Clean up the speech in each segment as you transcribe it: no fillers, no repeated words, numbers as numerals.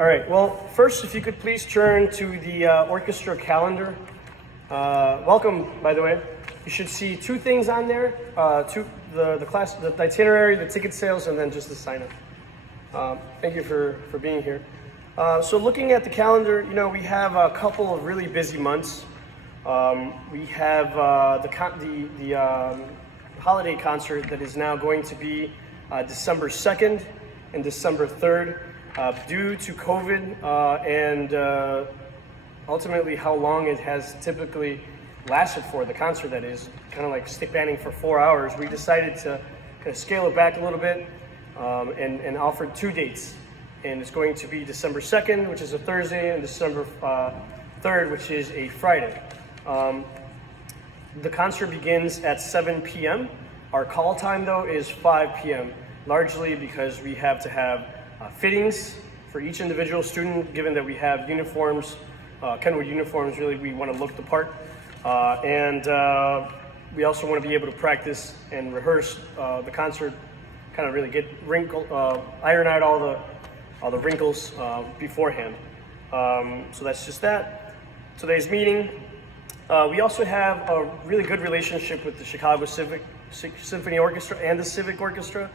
All right, well, first, if you could please turn to the orchestra calendar. Welcome, by the way. You should see two things on there, the itinerary, the ticket sales, and then just the sign-up. Thank you for being here. So looking at the calendar, we have a couple of really busy months. We have the holiday concert that is now going to be December 2nd and December 3rd. Due to COVID and ultimately how long it has typically lasted for, the concert that is, kind of like stick banding for 4 hours, we decided to kind of scale it back a little bit and offered two dates. And it's going to be December 2nd, which is a Thursday, and December 3rd, which is a Friday. The concert begins at 7 p.m. Our call time, though, is 5 p.m., largely because we have to have fittings for each individual student, given that we have uniforms, Kenwood uniforms, really, we want to look the part. And we also want to be able to practice and rehearse the concert, kind of really get iron out all the wrinkles beforehand. So that's just that. Today's meeting. We also have a really good relationship with the Chicago Symphony Orchestra and the Civic Orchestra,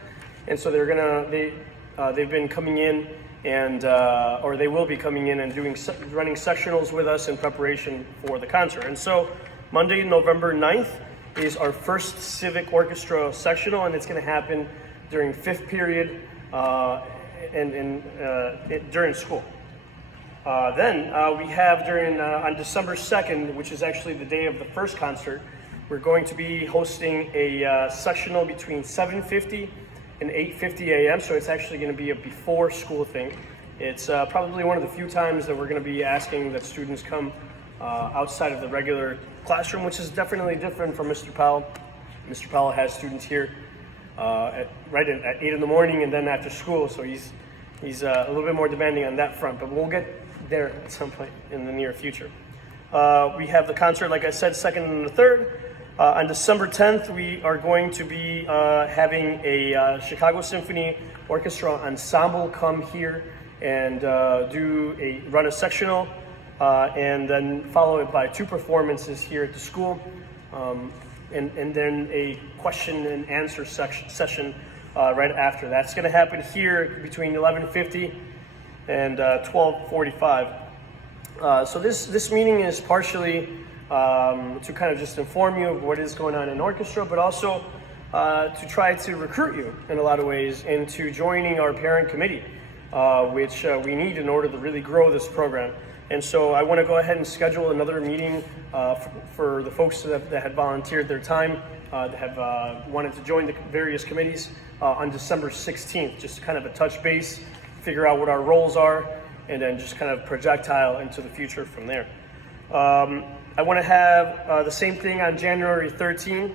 and so they've been coming in or they will be coming in and running sectionals with us in preparation for the concert. And so Monday, November 9th is our first Civic Orchestra sectional, and it's going to happen during fifth period during school. Then we have on December 2nd, which is actually the day of the first concert, we're going to be hosting a sectional between 7:50 and 8:50 a.m. So it's actually going to be a before school thing. It's probably one of the few times that we're going to be asking that students come outside of the regular classroom, which is definitely different from Mr. Powell. Mr. Powell has students here at 8 in the morning and then after school, so he's a little bit more demanding on that front, but we'll get there at some point in the near future. We have the concert, like I said, 2nd and the 3rd. On December 10th, we are going to be having a Chicago Symphony Orchestra ensemble come here and run a sectional, and then follow it by two performances here at the school, and then a question and answer session right after. That's going to happen here between 11:50 and 12:45. So this meeting is partially to kind of just inform you of what is going on in orchestra, but also to try to recruit you in a lot of ways into joining our parent committee, which we need in order to really grow this program. And so I want to go ahead and schedule another meeting for the folks that had volunteered their time, that have wanted to join the various committees on December 16th, just kind of a touch base, figure out what our roles are, and then just kind of projectile into the future from there. I want to have the same thing on January 13th.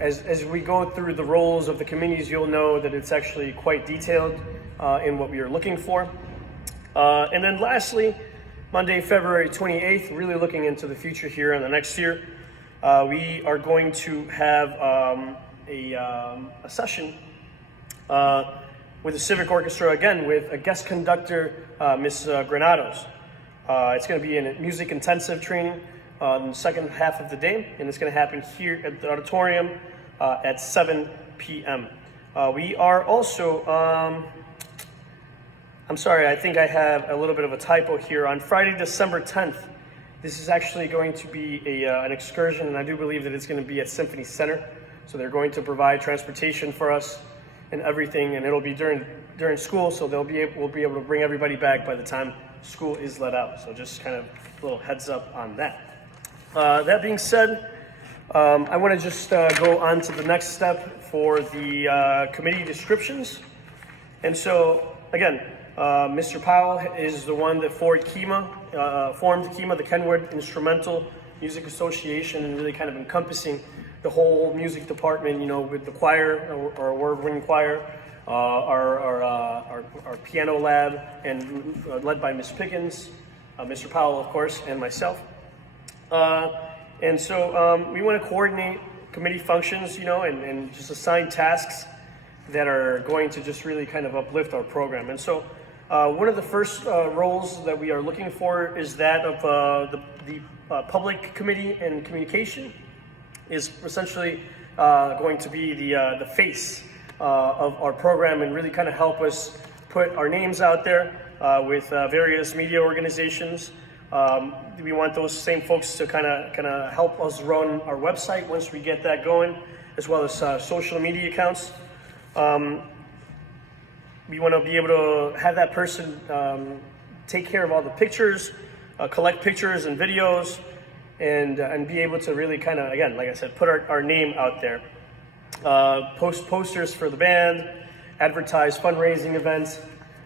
As we go through the roles of the committees, you'll know that it's actually quite detailed in what we are looking for. And then lastly, Monday, February 28th, really looking into the future here in the next year, we are going to have a session with the Civic Orchestra, again, with a guest conductor, Miss Granados. It's going to be a music intensive training in the second half of the day, and it's going to happen here at the auditorium at 7 p.m. We are also, I'm sorry, I think I have a little bit of a typo here. On Friday, December 10th, this is actually going to be an excursion, and I do believe that it's going to be at Symphony Center. So they're going to provide transportation for us and everything, and it'll be during school, so we'll be able to bring everybody back by the time school is let out. So just kind of a little heads up on that. That being said, I want to just go on to the next step for the committee descriptions. And so, again, Mr. Powell is the one that formed KEMA, the Kenwood Instrumental Music Association, and really kind of encompassing the whole music department, with the choir, our award-winning choir, our piano lab, and led by Ms. Pickens, Mr. Powell, of course, and myself. And so we want to coordinate committee functions, and just assign tasks that are going to just really kind of uplift our program. And so One of the first roles that we are looking for is that of the public committee and communication. Is essentially going to be the face of our program and really kind of help us put our names out there with various media organizations. We want those same folks to kind of help us run our website once we get that going, as well as social media accounts. We want to be able to have that person take care of all the pictures, collect pictures and videos, and be able to really kind of, again, like I said, put our name out there. Post posters for the band, advertise fundraising events,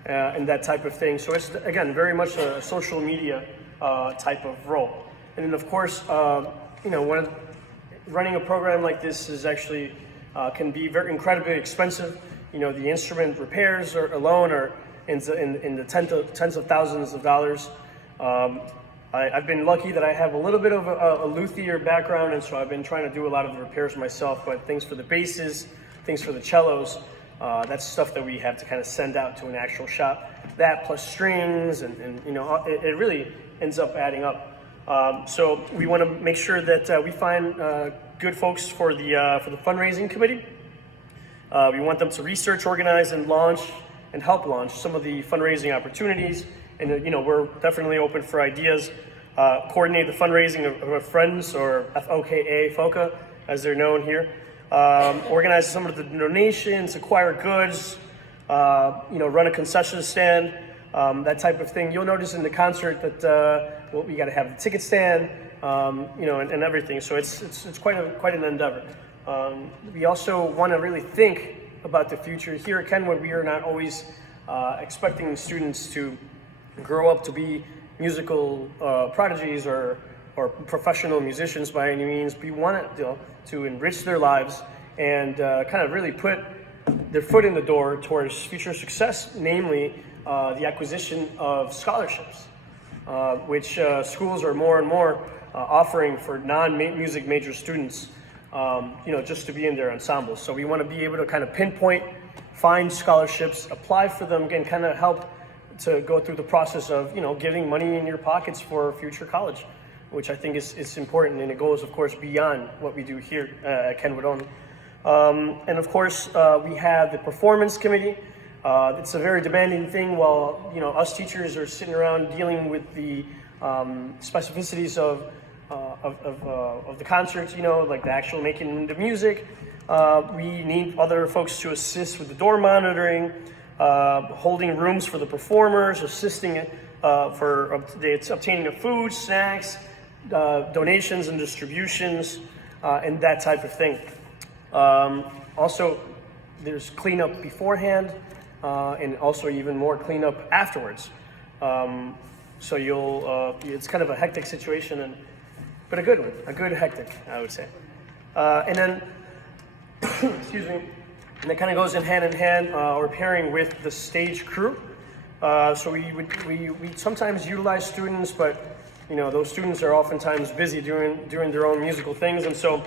and that type of thing. So it's, again, very much a social media type of role. And then, of course, running a program like this is actually can be very incredibly expensive. The instrument repairs alone are in the tens of thousands of dollars. I've been lucky that I have a little bit of a luthier background, and so I've been trying to do a lot of the repairs myself, but things for the basses, things for the cellos, that's stuff that we have to kind of send out to an actual shop. That plus strings, and it really ends up adding up. So we want to make sure that we find good folks for the fundraising committee. We want them to research, organize, and launch, and help launch some of the fundraising opportunities. And we're definitely open for ideas. Coordinate the fundraising of Friends, or FOKA, as they're known here. Organize some of the donations, acquire goods, run a concession stand, that type of thing. You'll notice in the concert that we got to have the ticket stand, and everything. So it's quite an endeavor. We also want to really think about the future. Here at Kenwood, we are not always expecting students to grow up to be musical prodigies or professional musicians by any means. We want to enrich their lives and kind of really put their foot in the door towards future success, namely the acquisition of scholarships, which schools are more and more offering for non-music major students, just to be in their ensembles. So we want to be able to kind of pinpoint, find scholarships, apply for them, and kind of help to go through the process of, giving money in your pockets for future college, which I think is important, and it goes, of course, beyond what we do here at Kenwood only. And of course, we have the performance committee. It's a very demanding thing while, us teachers are sitting around dealing with the specificities of the concerts, like the actual making the music. We need other folks to assist with the door monitoring, holding rooms for the performers, assisting for obtaining of food, snacks, donations and distributions, and that type of thing. Also, there's cleanup beforehand, and also even more cleanup afterwards. So it's kind of a hectic situation, but a good one, a good hectic, I would say. And then, excuse me, and it kind of goes in hand, or pairing with the stage crew. So we sometimes utilize students, but those students are oftentimes busy doing their own musical things, and so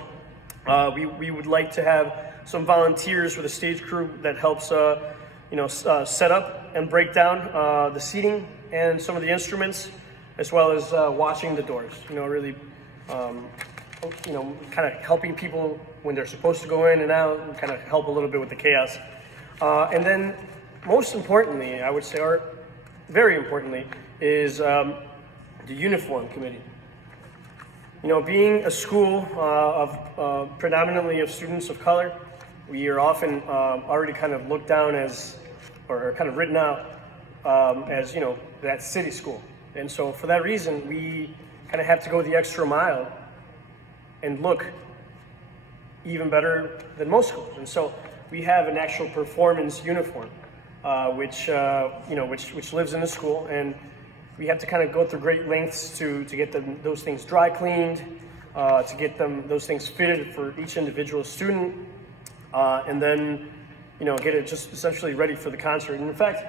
we would like to have some volunteers with a stage crew that helps set up and break down the seating and some of the instruments, as well as watching the doors. Really, kind of helping people when they're supposed to go in and out, and kind of help a little bit with the chaos. And then, most importantly, I would say, or very importantly, is the uniform committee. Being a school of predominantly of students of color, we are often already kind of looked down as, or kind of written out as, that city school. And so for that reason, we kind of have to go the extra mile and look even better than most schools. And so we have an actual performance uniform, which lives in the school, and we have to kind of go through great lengths to get those things dry cleaned, to get those things fitted for each individual student, and then get it just essentially ready for the concert. And in fact,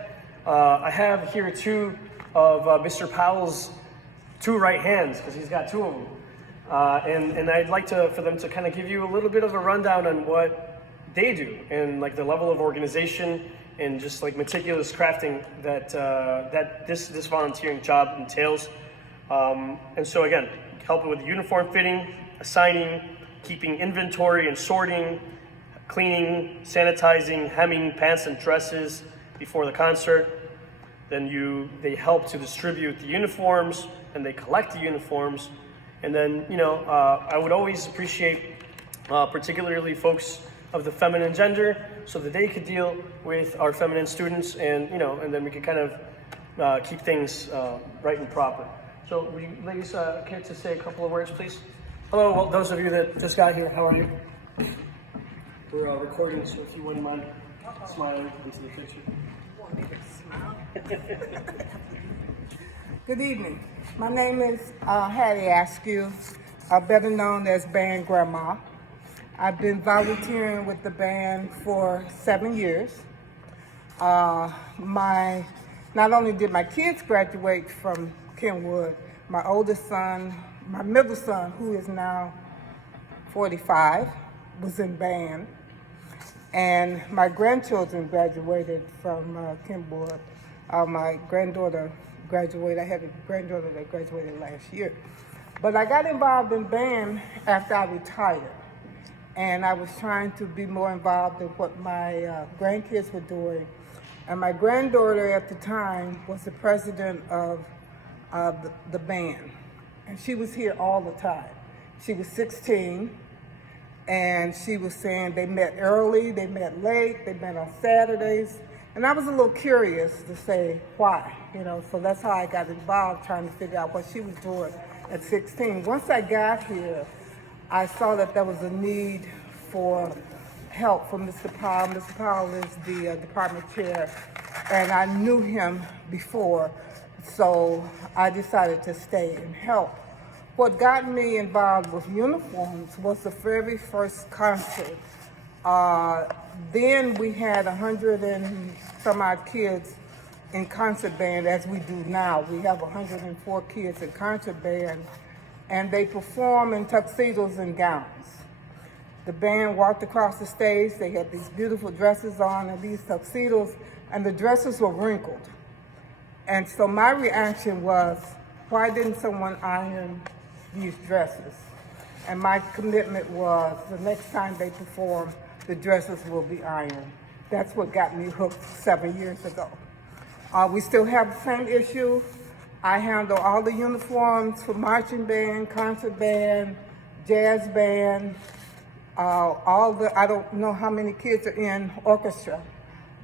I have here two of Mr. Powell's two right hands, because he's got two of them. And I'd like for them to kind of give you a little bit of a rundown on what they do, and like the level of organization and just like meticulous crafting that this volunteering job entails. And so again, helping with uniform fitting, assigning, keeping inventory and sorting, cleaning, sanitizing, hemming pants and dresses before the concert. Then they help to distribute the uniforms, and they collect the uniforms. And then, I would always appreciate particularly folks of the feminine gender, so that they could deal with our feminine students, and then we could kind of keep things right and proper. So would you ladies care to say a couple of words, please? Hello, well, those of you that just got here, how are you? We're recording, so if you wouldn't mind smiling into the picture. Good evening. My name is Hattie Askew, better known as Band Grandma. I've been volunteering with the band for 7 years. Not only did my kids graduate from Kenwood, my oldest son, my middle son, who is now 45, was in band. And my grandchildren graduated from Kenwood. My granddaughter graduated. I had a granddaughter that graduated last year. But I got involved in band after I retired. And I was trying to be more involved in what my grandkids were doing. And my granddaughter at the time was the president of the band. And she was here all the time. She was 16. And she was saying they met early, they met late, they met on Saturdays. And I was a little curious to say why, so that's how I got involved, trying to figure out what she was doing at 16. Once I got here, I saw that there was a need for help from Mr. Powell. Mr. Powell is the department chair, and I knew him before, so I decided to stay and help. What got me involved with uniforms was the very first concert. Then we had 100 and some odd kids in concert band, as we do now. We have 104 kids in concert band, and they perform in tuxedos and gowns. The band walked across the stage. They had these beautiful dresses on and these tuxedos, and the dresses were wrinkled. And so my reaction was, why didn't someone iron these dresses? And my commitment was, the next time they perform, the dresses will be ironed. That's what got me hooked 7 years ago. We still have the same issue. I handle all the uniforms for marching band, concert band, jazz band, I don't know how many kids are in orchestra,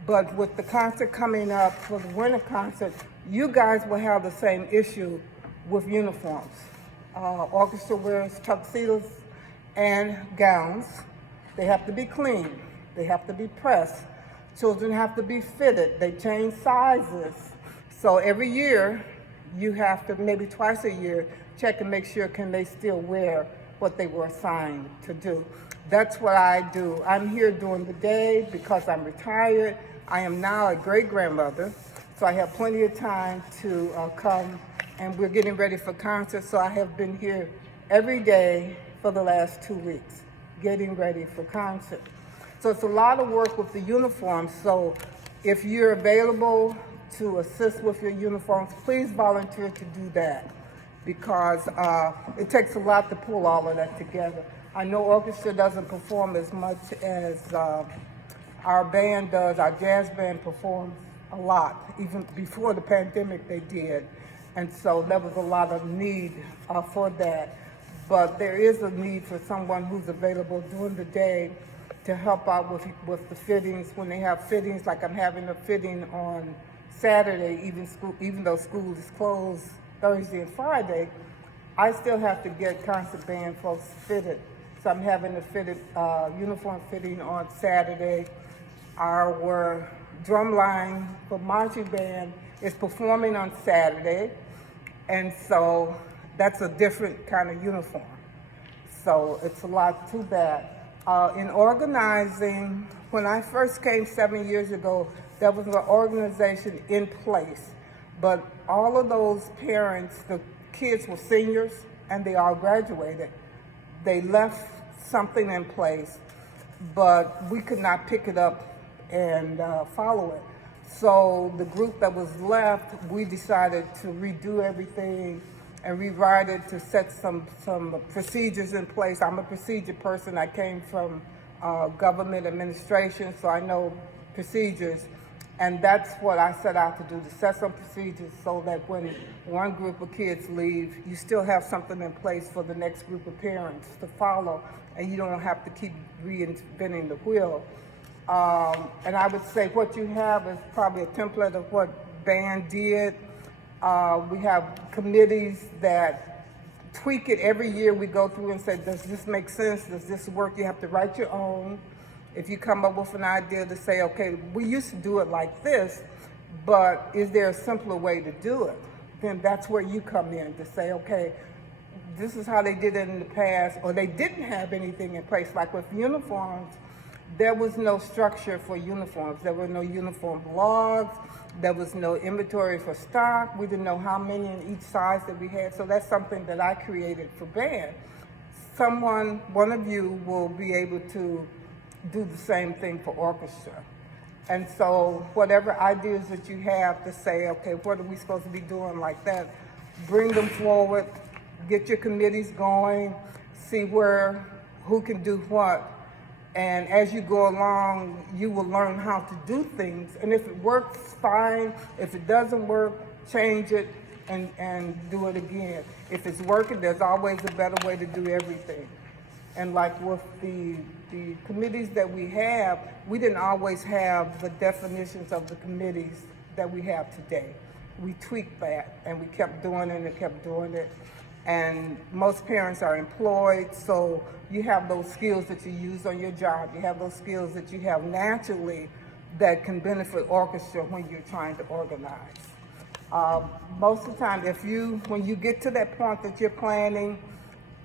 but with the concert coming up for the winter concert, you guys will have the same issue with uniforms. Orchestra wears tuxedos and gowns. They have to be clean. They have to be pressed. Children have to be fitted. They change sizes. So every year, you have to, maybe twice a year, check and make sure can they still wear what they were assigned to do. That's what I do. I'm here during the day because I'm retired. I am now a great-grandmother, so I have plenty of time to come, and we're getting ready for concerts, so I have been here every day for the last 2 weeks, getting ready for concert. So it's a lot of work with the uniforms, so if you're available to assist with your uniforms, please volunteer to do that, because it takes a lot to pull all of that together. I know orchestra doesn't perform as much as our band does. Our jazz band performs a lot. Even before the pandemic, they did. And so there was a lot of need for that. But there is a need for someone who's available during the day to help out with the fittings. When they have fittings, like I'm having a fitting on Saturday, even though school is closed Thursday and Friday, I still have to get concert band folks fitted. So I'm having a fitted uniform fitting on Saturday. Our drumline for marching band is performing on Saturday, and so that's a different kind of uniform. So it's a lot to that. In organizing, when I first came 7 years ago, there was an organization in place, but all of those parents, the kids were seniors and they all graduated. They left something in place, but we could not pick it up and follow it. So the group that was left, we decided to redo everything and rewrite it to set some procedures in place. I'm a procedure person. I came from government administration, so I know procedures. And that's what I set out to do, to set some procedures so that when one group of kids leave, you still have something in place for the next group of parents to follow, and you don't have to keep reinventing the wheel. And I would say what you have is probably a template of what band did. We have committees that tweak it every year. We go through and say, does this make sense? Does this work? You have to write your own. If you come up with an idea to say, okay, we used to do it like this, but is there a simpler way to do it? Then that's where you come in to say, okay, this is how they did it in the past, or they didn't have anything in place. Like with uniforms, there was no structure for uniforms. There were no uniform logs. There was no inventory for stock. We didn't know how many in each size that we had. So that's something that I created for band. One of you will be able to do the same thing for orchestra. And so whatever ideas that you have to say, okay, what are we supposed to be doing like that, bring them forward, get your committees going, see who can do what. And as you go along, you will learn how to do things. And if it works, fine. If it doesn't work, change it and do it again. If it's working, there's always a better way to do everything. And like with the committees that we have, we didn't always have the definitions of the committees that we have today. We tweaked that and we kept doing it and kept doing it. And most parents are employed, so you have those skills that you use on your job. You have those skills that you have naturally that can benefit orchestra when you're trying to organize. Most of the time, when you get to that point that you're planning,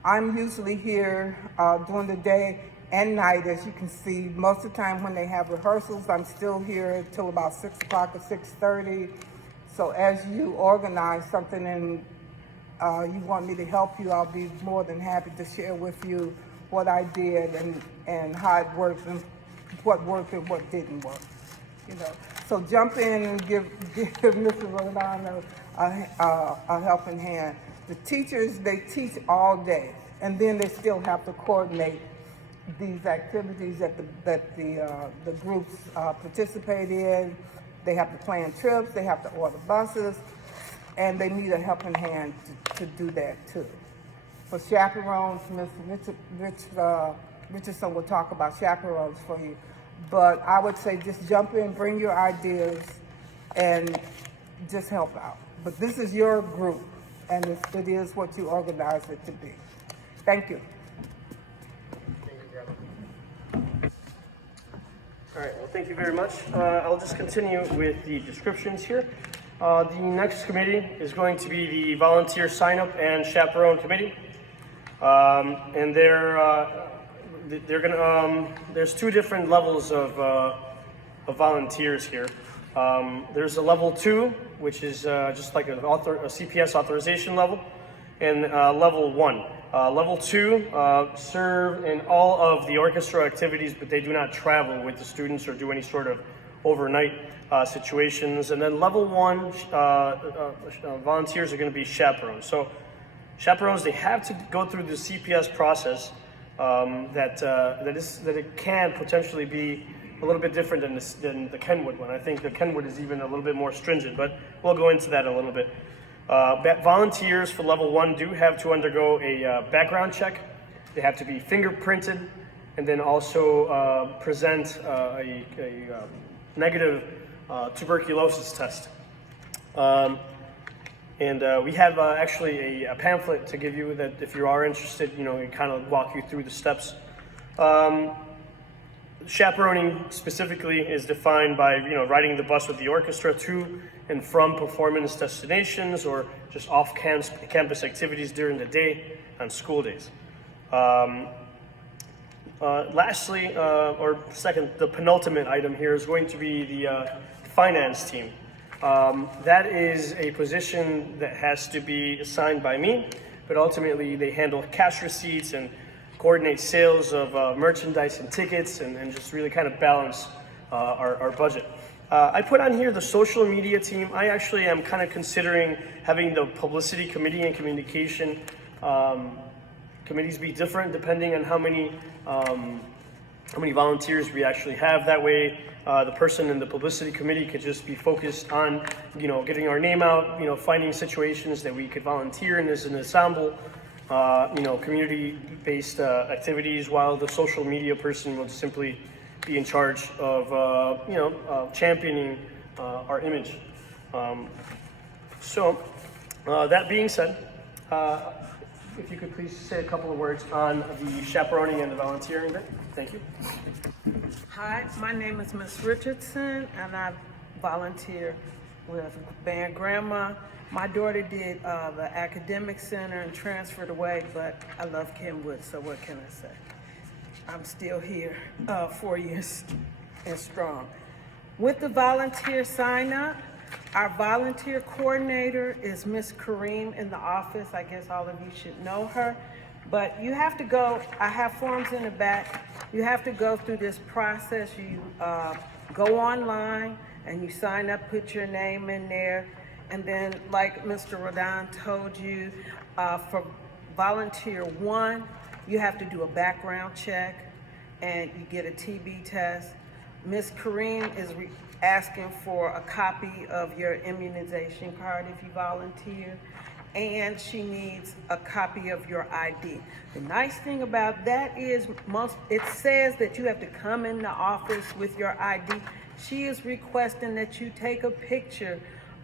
I'm usually here during the day and night, as you can see. Most of the time when they have rehearsals, I'm still here until about 6 o'clock or 6:30. So as you organize something and you want me to help you, I'll be more than happy to share with you what I did and how it worked and what worked and what didn't work. So jump in and give Mr. Roldan a helping hand. The teachers, they teach all day, and then they still have to coordinate these activities that the groups participate in. They have to plan trips, they have to order buses, and they need a helping hand to do that too. For chaperones, Mr. Richardson will talk about chaperones for you. But I would say just jump in, bring your ideas, and just help out. But this is your group, and it is what you organize it to be. Thank you. All right, well, thank you very much. I'll just continue with the descriptions here. The next committee is going to be the volunteer sign-up and chaperone committee. And they're gonna, there's two different levels of volunteers here. There's a level 2, which is just like a CPS authorization level, and level 1. Level 2 serve in all of the orchestra activities, but they do not travel with the students or do any sort of overnight situations. And then level 1 volunteers are going to be chaperones. So chaperones, they have to go through the CPS process that it can potentially be a little bit different than the Kenwood one. I think the Kenwood is even a little bit more stringent, but we'll go into that a little bit. Volunteers for level 1 do have to undergo a background check. They have to be fingerprinted and then also present a negative tuberculosis test. We have actually a pamphlet to give you that if you are interested, we kind of walk you through the steps. Chaperoning specifically is defined by, riding the bus with the orchestra to and from performance destinations or just off-campus activities during the day on school days. Lastly, or second, the penultimate item here is going to be the finance team. That is a position that has to be assigned by me, but ultimately they handle cash receipts and coordinate sales of merchandise and tickets and just really kind of balance our budget. I put on here the social media team. I actually am kind of considering having the publicity committee and communication committees be different depending on how many volunteers we actually have. That way, the person in the publicity committee could just be focused on, getting our name out, finding situations that we could volunteer in as an ensemble, community-based activities, while the social media person will simply be in charge of, championing our image. That being said, if you could please say a couple of words on the chaperoning and the volunteering bit. Thank you. Hi, my name is Miss Richardson, and I volunteer with Band Grandma. My daughter did the academic center and transferred away, but I love Kenwood, so what can I say? I'm still here, 4 years and strong. With the volunteer sign up, our volunteer coordinator is Miss Kareem in the office. I guess all of you should know her. But you have to go, I have forms in the back. You have to go through this process. You go online and you sign up, put your name in there. And then like Mr. Roldan told you, for volunteer 1, you have to do a background check and you get a TB test. Miss Kareem is asking for a copy of your immunization card if you volunteer, and she needs a copy of your ID. The nice thing about that is it says that you have to come in the office with your ID. She is requesting that you take a picture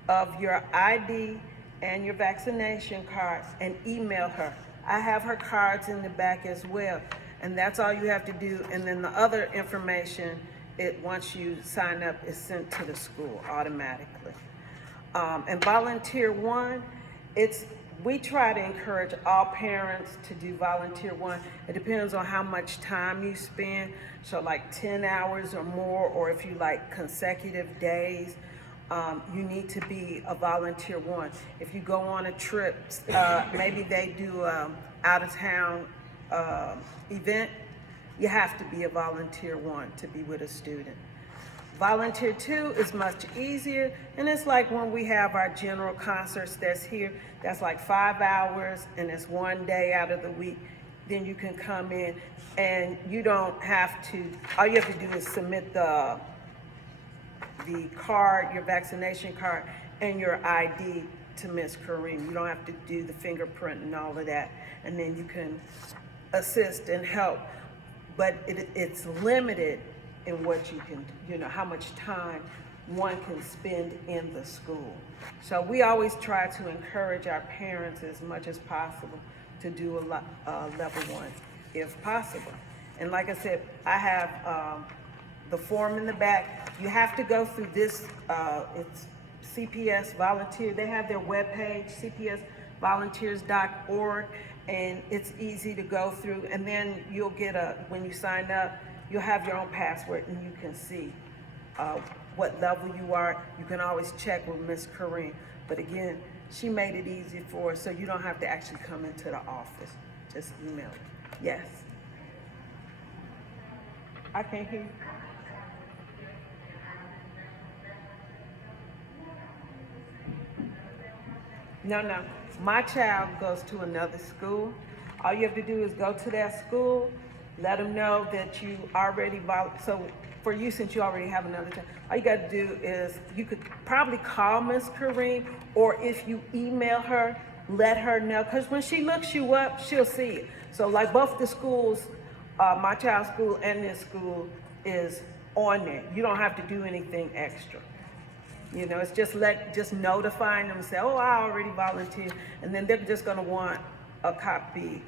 of your ID and your vaccination card and email her. I have her cards in the back as well, and that's all you have to do. And then the other information, once you sign up, is sent to the school automatically. And volunteer 1, we try to encourage all parents to do volunteer 1. It depends on how much time you spend. So like 10 hours or more, or if you like consecutive days, you need to be a volunteer 1. If you go on a trip, maybe they do out of town event, you have to be a volunteer 1 to be with a student. Volunteer 2 is much easier, and it's like when we have our general concerts that's here, that's like 5 hours, and it's 1 day out of the week. Then you can come in, and you don't have to, all you have to do is submit the card, your vaccination card, and your ID to Miss Kareem. You don't have to do the fingerprint and all of that, and then you can assist and help. But it's limited in what you can, how much time one can spend in the school. So we always try to encourage our parents as much as possible to do a level 1 if possible. And like I said, I have the form in the back. You have to go through this, it's CPS Volunteer. They have their webpage, cpsvolunteers.org, and it's easy to go through. And then you'll get when you sign up, you'll have your own password and you can see what level you are. You can always check with Miss Kareem. But again, she made it easy for us, so you don't have to actually come into the office. Just email it. Yes. I can't hear you. No. My child goes to another school. All you have to do is go to that school, let them know that you already so for you, since you already have another child, all you got to do is, you could probably call Miss Kareem, or if you email her, let her know, because when she looks you up, she'll see it. So like both the schools, my child's school and this school is on there. You don't have to do anything extra. It's just notifying them, say, oh, I already volunteered, and then they're just gonna want a copy.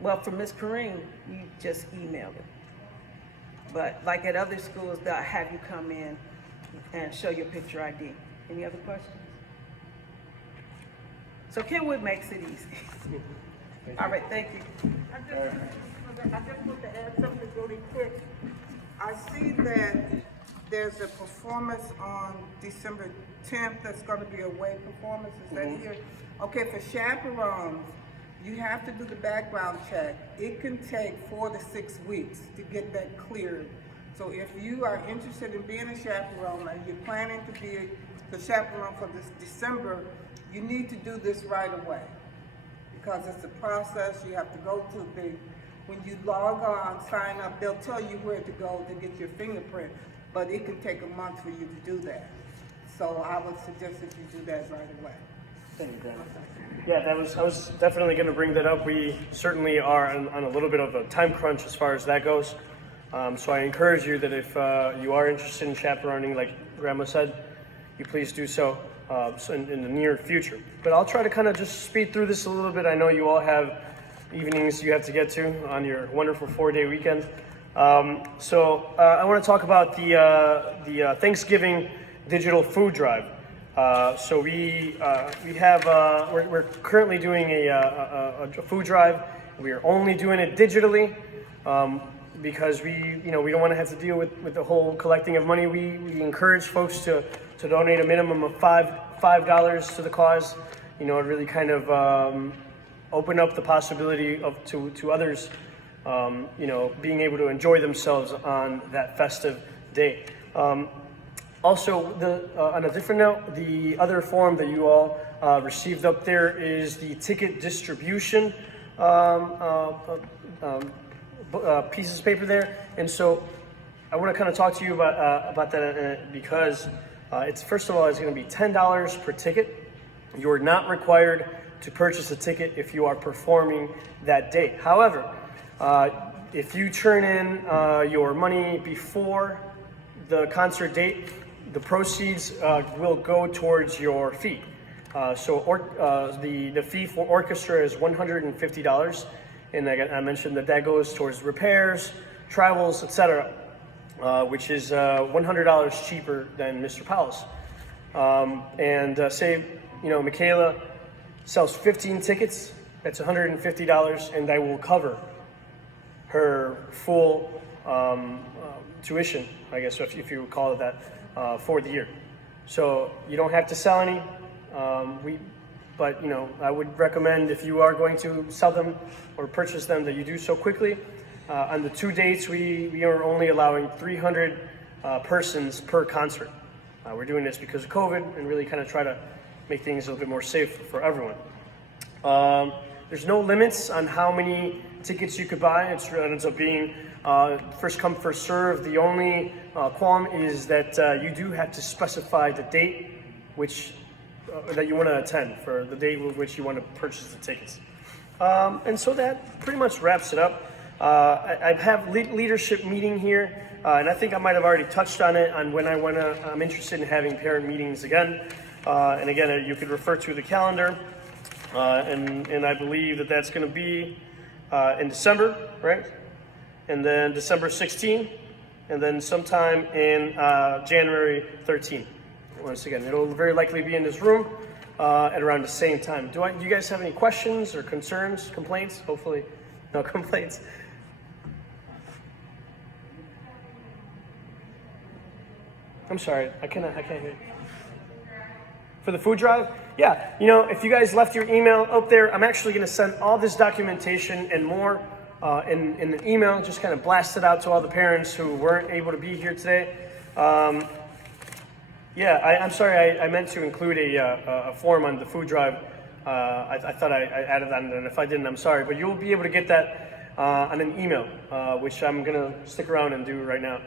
Well, for Ms. Kareem, you just email it. But like at other schools, they'll have you come in and show your picture ID. Any other questions? So Kenwood makes it easy. All right, thank you. I just want to add something really quick. I see that there's a performance on December 10th that's going to be a away performance. Is that here? Okay, for chaperones, you have to do the background check. It can take 4 to 6 weeks to get that cleared. So if you are interested in being a chaperone and you're planning to be the chaperone for this December, you need to do this right away. Because it's a process. You have to go to when you log on, sign up, they'll tell you where to go to get your fingerprint, but it can take a month for you to do that. So I would suggest that you do that right away. Thank you, Grandma. Yeah, I was definitely going to bring that up. We certainly are on a little bit of a time crunch as far as that goes. So I encourage you that if you are interested in chaperoning, like Grandma said, you please do so, in the near future. But I'll try to kind of just speed through this a little bit. I know you all have evenings you have to get to on your wonderful 4-day weekend. So I want to talk about the Thanksgiving digital food drive. So we have we're currently doing a food drive. We are only doing it digitally because we don't want to have to deal with the whole collecting of money. We encourage folks to donate a minimum of $5 to the cause. It really kind of open up the possibility to others, being able to enjoy themselves on that festive day. Also, on a different note, the other form that you all received up there is the ticket distribution pieces of paper there. And so I want to kind of talk to you about that because first of all, it's going to be $10 per ticket. You're not required to purchase a ticket if you are performing that day. However, if you turn in your money before the concert date, the proceeds will go towards your fee. The fee for orchestra is $150, and I mentioned that goes towards repairs, travels, etc., which is $100 cheaper than Mr. Powell's. Say, Michaela sells 15 tickets, that's $150, and that will cover her full tuition, I guess, if you would call it that, for the year. So you don't have to sell any, but I would recommend if you are going to sell them or purchase them that you do so quickly. On the 2 dates, we are only allowing 300 persons per concert. We're doing this because of COVID and really kind of try to make things a little bit more safe for everyone. There's no limits on how many tickets you could buy. It ends up being first come, first serve. The only qualm is that you do have to specify the date that you want to attend, for the date with which you want to purchase the tickets. And so that pretty much wraps it up. I have leadership meeting here, and I think I might have already touched on it on when I'm interested in having parent meetings again. And again, you could refer to the calendar, and I believe that's going to be in December, right? And then December 16th, and then sometime in January 13th. Once again, it'll very likely be in this room at around the same time. Do you guys have any questions or concerns, complaints? Hopefully, no complaints. I'm sorry, I can't hear you. For the food drive? Yeah, if you guys left your email up there, I'm actually going to send all this documentation and more in an email, just kind of blast it out to all the parents who weren't able to be here today. I'm sorry, I meant to include a form on the food drive. I thought I added that, and if I didn't, I'm sorry. But you'll be able to get that on an email, which I'm going to stick around and do right now.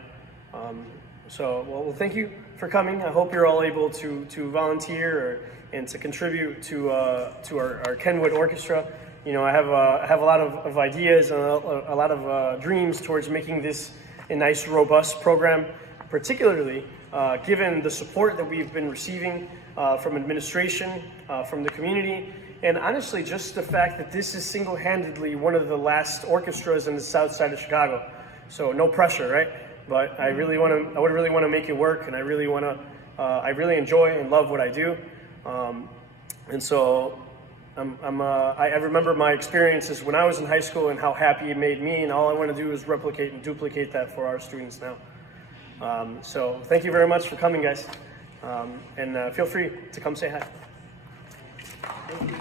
Well, thank you for coming. I hope you're all able to volunteer and to contribute to our Kenwood Orchestra. I have a lot of ideas and a lot of dreams towards making this a nice, robust program, particularly given the support that we've been receiving from administration, from the community, and honestly, just the fact that this is single-handedly one of the last orchestras in the south side of Chicago. So no pressure, right? But I would really want to make it work, and I really enjoy and love what I do, and so I remember my experiences when I was in high school and how happy it made me, and all I want to do is replicate and duplicate that for our students now. So thank you very much for coming, guys, and feel free to come say hi. Thank you.